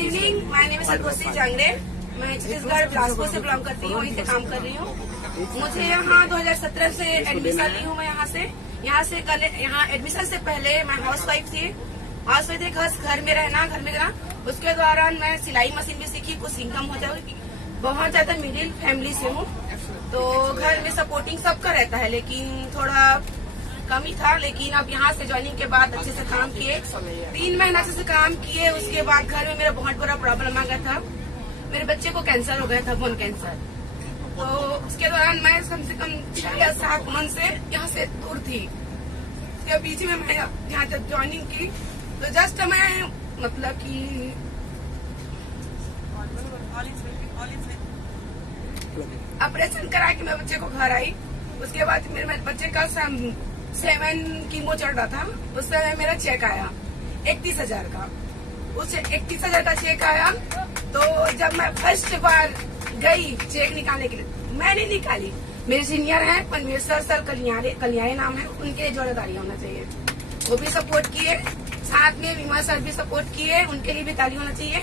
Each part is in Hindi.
Evening, my name is Santoshi Jangde. मैं छत्तीसगढ़ बिलासपुर से बिलोंग करती हूँ, वहीं से काम कर रही हूँ। मुझे यहाँ 2017 से एडमिशन ली हूँ मैं यहाँ से कल यहाँ एडमिशन से पहले मैं हाउस वाइफ थी। घर में रहना। उसके दौरान मैं सिलाई मशीन भी सीखी, कुछ इनकम हो जाए। बहुत ज्यादा मिडिल फैमिली से हूँ, तो घर में सपोर्टिंग सबका रहता है, लेकिन थोड़ा कम ही था। लेकिन अब यहाँ से ज्वाइनिंग के बाद अच्छे से काम किए, 3 महीना अच्छे से काम किए। उसके बाद घर में मेरा बहुत बड़ा प्रॉब्लम आ गया था। मेरे बच्चे को कैंसर हो गया था, बोन कैंसर। तो उसके दौरान मैं कम से कम 6 या 7 मंथ से यहाँ से दूर थी। उसके बीच में मैं यहाँ जब ज्वाइनिंग की तो जस्ट मैं मतलब कि ऑपरेशन करा के मैं बच्चे को घर आई। उसके बाद मेरे बच्चे का 7 कीमो चल रहा था। उस समय मेरा चेक आया 31,000 का। उस 31,000 का चेक आया, तो जब मैं फर्स्ट बार गई चेक निकालने के लिए, मैंने निकाली। मेरे सीनियर हैं परमेश्वर सर कलियारे नाम है, उनके जोड़ेदारी होना चाहिए, वो भी सपोर्ट किए। साथ में विमा सर भी सपोर्ट किए, उनके लिए भी ताली होना चाहिए।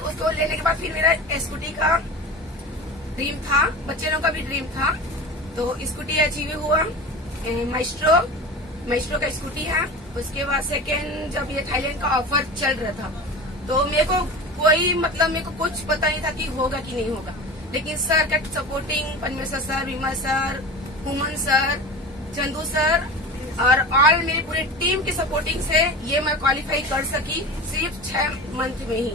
उसको लेने के बाद फिर मेरा स्कूटी का ड्रीम था, बच्चे लोगों का भी ड्रीम था, तो स्कूटी अचीव हुआ। माइस्ट्रो का स्कूटी है। उसके बाद सेकेंड जब ये थाईलैंड का ऑफर चल रहा था, तो मेरे को मेरे को कुछ पता नहीं था कि होगा कि नहीं होगा, लेकिन सर का supporting, Parameshwar sir, Vimal sir, Human sir, Chandu sir और ऑल मेरी पूरी टीम की सपोर्टिंग से ये मैं क्वालिफाई कर सकी सिर्फ 6 मंथ में ही।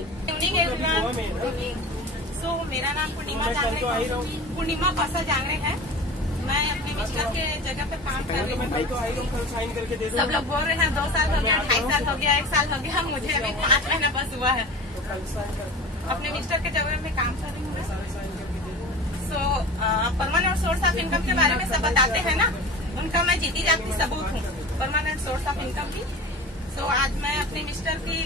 मेरा नाम पूर्णिमा पासा जांगड़े है। मैं अपने मिस्टर के जगह पे काम कर रही हूँ। सब लोग बोल रहे हैं 2 साल हो गया, 2.5 साल हो गया, 1 साल हो गया, मुझे अभी 5 महीना बस हुआ है। अपने मिस्टर के जगह पे काम कर रही हूँ। परमानेंट सोर्स ऑफ इनकम के बारे में सब बताते हैं ना, उनका मैं जीती जाती सबूत हूँ परमानेंट सोर्स ऑफ इनकम की। आज मैं अपने मिस्टर की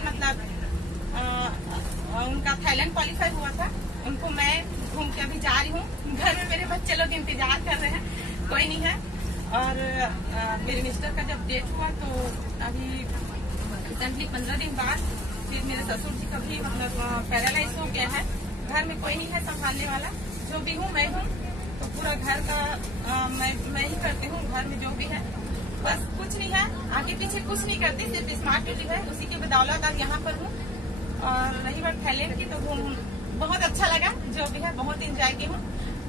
उनका थाईलैंड क्वालिफाई हुआ था, उनको मैं घूम के अभी जा रही हूँ। घर में मेरे बच्चे लोग इंतजार कर रहे हैं, कोई नहीं है। और मेरे मिस्टर का जब डेट हुआ तो अभी रिसेंटली 15 दिन बाद फिर मेरे ससुर जी का भी पैरालाइज हो गया है। घर में कोई नहीं है संभालने वाला, जो भी हूँ मैं हूँ, तो पूरा घर का मैं ही करती हूँ। घर में जो भी है बस कुछ नहीं है, आगे पीछे कुछ नहीं करती, सिर्फ स्मार्ट ड्यूटी है, उसी की बदौलत आज यहाँ पर हूँ। और रही बात थाईलैंड की, तो बहुत अच्छा लगा, जो भी है बहुत एंजॉय की हूँ।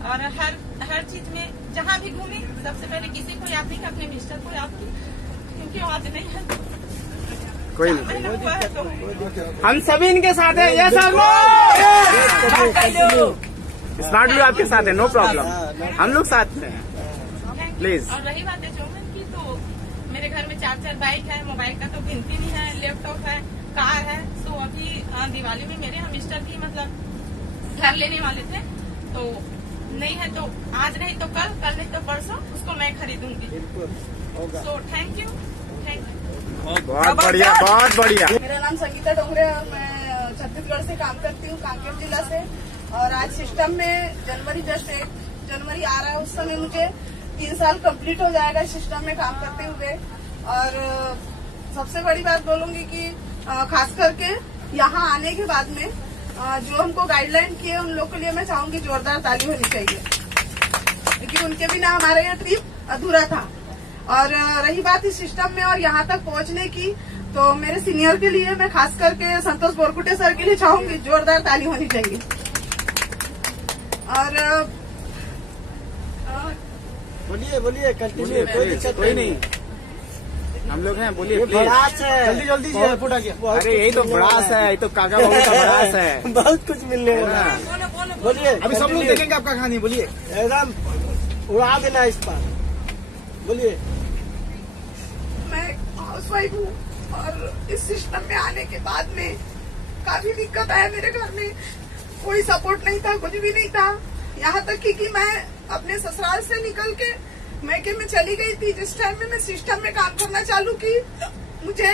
और हर चीज में जहाँ भी घूमी सबसे पहले किसी को याद नहीं, अपने मिस्टर को याद की, क्योंकि आज नहीं है। कोई नहीं, हम सभी इनके साथ हैं। ये सर स्मार्ट भी आपके साथ है, नो प्रॉब्लम, हम लोग साथ में हैं, प्लीज। और रही बात है जोमन की, तो मेरे घर में 4 बाइक है, मोबाइल का तो गिनती नहीं है, लैपटॉप है, कार है। तो अभी दिवाली में मेरे मिस्टर की घर लेने वाले थे, तो नहीं है तो आज नहीं तो कल नहीं तो परसों उसको मैं खरीदूंगी। So thank you. बहुत बढ़िया। मेरा नाम संगीता डोंगरे और मैं छत्तीसगढ़ से काम करती हूँ, कांकेर जिला से। और आज सिस्टम में जस्ट 1 जनवरी आ रहा है, उस समय मुझे 3 साल कंप्लीट हो जाएगा सिस्टम में काम करते हुए। और सबसे बड़ी बात बोलूंगी कि खास करके यहाँ आने के बाद में जो हमको गाइडलाइन किए उन लोग के लिए मैं चाहूंगी जोरदार ताली होनी चाहिए, क्योंकि उनके बिना हमारा यह ट्रिप अधूरा था। और रही बात इस सिस्टम में और यहाँ तक पहुँचने की, तो मेरे सीनियर के लिए मैं खास करके संतोष बोरकुटे सर के लिए चाहूंगी जोरदार ताली होनी चाहिए। और बोलिए कंटिन्यू, कोई दिक्कत कोई नहीं, हम लोग हैं, बोलिए जल्दी फुटा गया। अरे यही तो ब्रास है, ये तो काका बाबू का ब्रास है, बहुत कुछ मिलने वाला। बोलिए, अभी सब लोग देखेंगे आपका कहानी, बोलिए एकदम उड़ा देना इस पर। बोलिए। मैं हाउस वाइफ हूँ और इस सिस्टम में आने के बाद में काफी दिक्कत आया। मेरे घर में कोई सपोर्ट नहीं था, कुछ भी नहीं था, यहाँ तक कि मैं अपने ससुराल से निकल के मैके में चली गई थी। जिस टाइम में मैं सिस्टम में काम करना चालू की, मुझे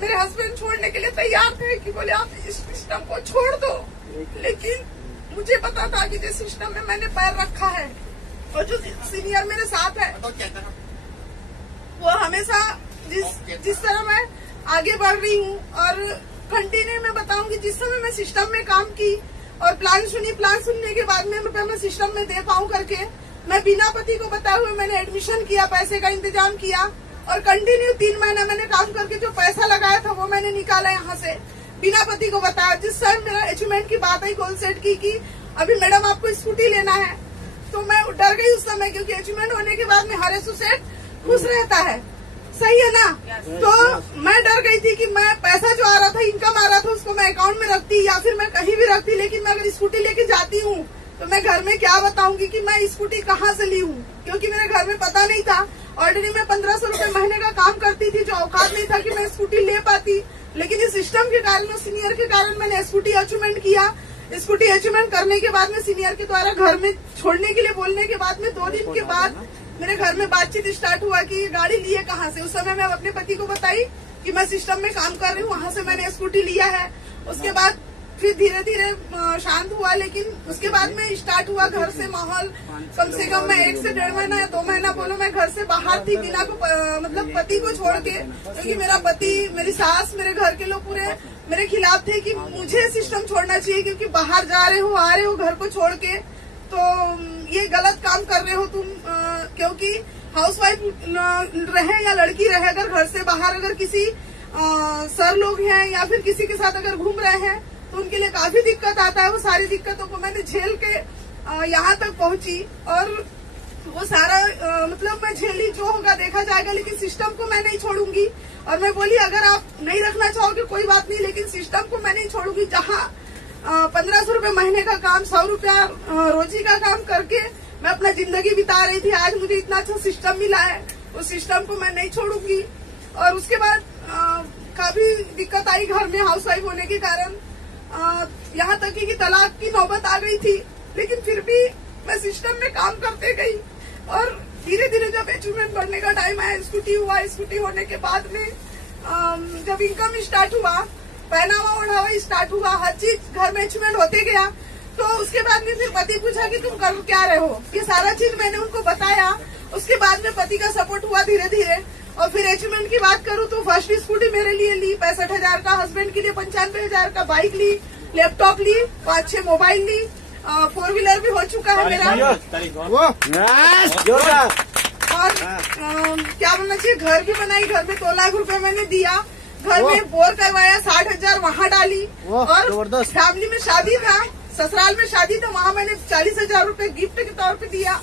मेरे हस्बैंड छोड़ने के लिए तैयार थे कि बोले आप इस सिस्टम को छोड़ दो, लेकिन मुझे पता था कि जिस सिस्टम में मैंने पैर रखा है और जो सीनियर मेरे साथ है, वो हमेशा जिस तरह मैं आगे बढ़ रही हूँ और कंटिन्यू मैं बताऊंगी, जिस समय मैं सिस्टम में काम की और प्लान सुनने के बाद में मैं सिस्टम में दे पाऊं करके मैं बिना पति को बताए हुए मैंने एडमिशन किया, पैसे का इंतजाम किया और कंटिन्यू 3 महीना मैंने काम करके जो पैसा लगाया था वो मैंने निकाला यहाँ से बिना पति को बताया। जिस समय मेरा अचीवमेंट की बात आई गोल सेट की अभी मैडम आपको स्कूटी लेना है, तो मैं डर गई उस समय, क्योंकि अचीवमेंट होने के बाद में हर एसोसिएट खुश रहता है, सही है ना। तो मैं डर गई थी कि मैं पैसा जो आ रहा था, इनकम आ रहा था, उसको मैं अकाउंट में रखती या फिर मैं कहीं भी रखती, लेकिन मैं अगर स्कूटी लेके जाती हूँ तो मैं घर में क्या बताऊंगी कि मैं स्कूटी कहाँ से ली हूँ, क्योंकि मेरे घर में पता नहीं था। ऑलरेडी मैं 1500 रुपए महीने का काम करती थी, जो औकात नहीं था कि मैं स्कूटी ले पाती, लेकिन इस सिस्टम के कारण और सीनियर के कारण मैंने स्कूटी अचीवमेंट किया। स्कूटी अचीवमेंट करने के बाद में सीनियर के द्वारा घर में छोड़ने के लिए बोलने के बाद में 2 दिन के बाद मेरे घर में बातचीत स्टार्ट हुआ कि गाड़ी लिए कहाँ से। उस समय मैं अपने पति को बताई कि मैं सिस्टम में काम कर रही हूँ, वहाँ से मैंने स्कूटी लिया है। उसके बाद फिर धीरे धीरे शांत हुआ, लेकिन उसके बाद में स्टार्ट हुआ घर से माहौल। कम से कम मैं 1 से 1.5 महीना या 2 महीना बोलो मैं घर से बाहर थी, बिना को मतलब पति को छोड़ के, क्योंकि मेरा पति, मेरी सास, मेरे घर के लोग पूरे मेरे खिलाफ थे कि मुझे सिस्टम छोड़ना चाहिए, क्योंकि बाहर जा रहे हो, आ रहे हो घर को छोड़ के, तो ये गलत काम कर रहे हो तुम। क्योंकि हाउसवाइफ रहे या लड़की रहे, अगर घर से बाहर अगर किसी सर लोग हैं या फिर किसी के साथ अगर घूम रहे हैं तो उनके लिए काफी दिक्कत आता है। वो सारी दिक्कतों को मैंने झेल के यहाँ तक पहुंची और वो सारा मतलब मैं झेली, जो होगा देखा जाएगा, लेकिन सिस्टम को मैं नहीं छोड़ूंगी। और मैं बोली अगर आप नहीं रखना चाहोगे कोई बात नहीं, लेकिन सिस्टम को मैं नहीं छोड़ूंगी। जहाँ 1500 रुपए महीने का काम, 100 रुपया रोजी का काम करके मैं अपना जिंदगी बिता रही थी, आज मुझे इतना अच्छा सिस्टम मिला है, उस सिस्टम को मैं नहीं छोड़ूंगी। और उसके बाद काफी दिक्कत आई घर में हाउसवाइफ होने के कारण, यहाँ तक कि तलाक की नौबत आ गई थी, लेकिन फिर भी मैं सिस्टम में काम करते गई। और धीरे धीरे जब अचीवमेंट बढ़ने का टाइम आया, स्कूटी हुआ, स्कूटी होने के बाद में जब इनकम स्टार्ट हुआ, पहनावा ओढ़ावा स्टार्ट हुआ, हर चीज घर में अचीवमेंट होते गया, तो उसके बाद में फिर पति पूछा कि तुम कर क्या रहे हो, ये सारा चीज मैंने उनको बताया। उसके बाद में पति का सपोर्ट हुआ धीरे धीरे। और फिर अचीवमेंट की बात करूँ तो फर्स्ट स्कूटी मेरे लिए ली 65,000 का, हस्बैंड के लिए 95,000 का बाइक ली, लैपटॉप ली, 5-6 मोबाइल ली, 4 व्हीलर भी हो चुका है मेरा। और क्या बोलना चाहिए, घर भी बनाई, घर में 2 लाख रुपए मैंने दिया, घर में बोर करवाया, 60,000 वहाँ डाली। और फैमिली में शादी था, ससुराल में शादी था, वहाँ मैंने 40,000 रुपए गिफ्ट के तौर पे दिया।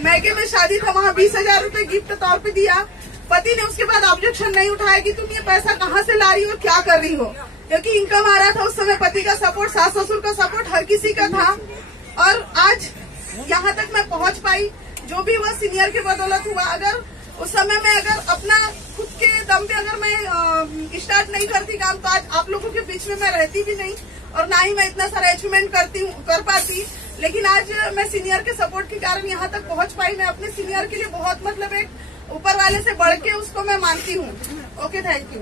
मैके में शादी था, वहाँ 20,000 रुपए गिफ्ट तौर पे दिया। पति ने उसके बाद ऑब्जेक्शन नहीं उठाया कि तुम ये पैसा कहाँ से ला रही हो, क्या कर रही हो, क्योंकि इनकम आ रहा था उस समय। पति का सपोर्ट, सास ससुर का सपोर्ट हर किसी का था। और आज यहाँ तक मैं पहुँच पाई, जो भी हुआ सीनियर की बदौलत हुआ। अगर उस समय में अगर अपना खुद के दम पे अगर मैं स्टार्ट नहीं करती काम, तो आज आप लोगों के बीच में मैं रहती भी नहीं और ना ही मैं इतना सारा अचीवमेंट कर पाती। लेकिन आज मैं सीनियर के सपोर्ट के कारण यहाँ तक पहुँच पाई। मैं अपने सीनियर के लिए बहुत मतलब एक ऊपर वाले से बढ़ के उसको मैं मानती हूँ। Okay, thank you.